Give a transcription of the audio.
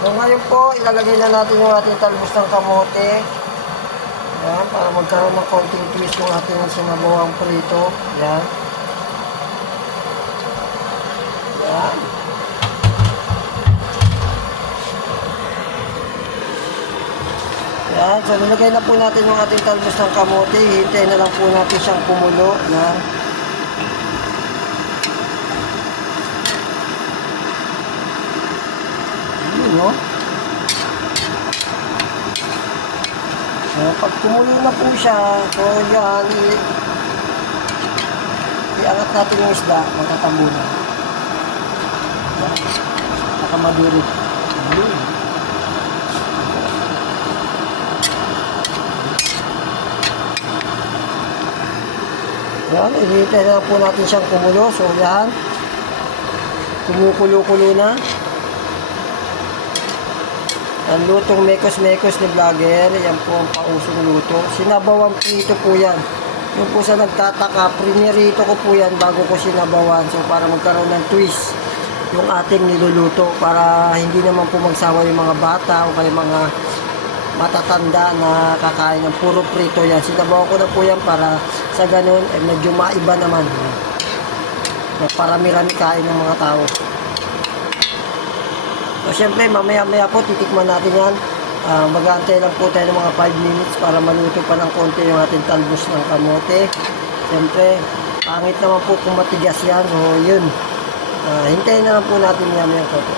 So ngayon po, ilalagay na natin yung ating talbos ng kamote. Yan, para magkaroon ng konting twist yung ating sinabawang prito. Yan. Yan. Yan, so nilagay na po natin yung ating talbos ng kamote. Hintayin na lang po natin siyang kumulo. Yan. No? So, pag kumulo na po siya, so yan, iangat natin yung isda, magtatabo na. Nakamaduri. Yun. Yan, ihintay na po natin siyang kumulo. So, yan. Kumukulo-kulo na. Ang lutong mekos-mekos ni vlogger, yan po ang pausong luto. Sinabawang prito po yan. Yung po sa nagtataka, prinirito ko po yan bago ko sinabawan. So para magkaroon ng twist yung ating niluluto para hindi naman po magsawa yung mga bata o kaya mga matatanda na kakain ng puro prito yan. Sinabawan ko na po yan para sa ganun, eh, medyo maiba naman. Na parami-rami kain ng mga tao. So, syempre, mamaya-maya po, titikman natin yan. Uh, mag-aantay lang po tayo ng mga 5 minutes para maluto pa ng konti yung ating talbos ng kamote. Syempre, pangit naman po kung matigas yan. So, yun. Ah, hintayin na lang po natin yan yung konti.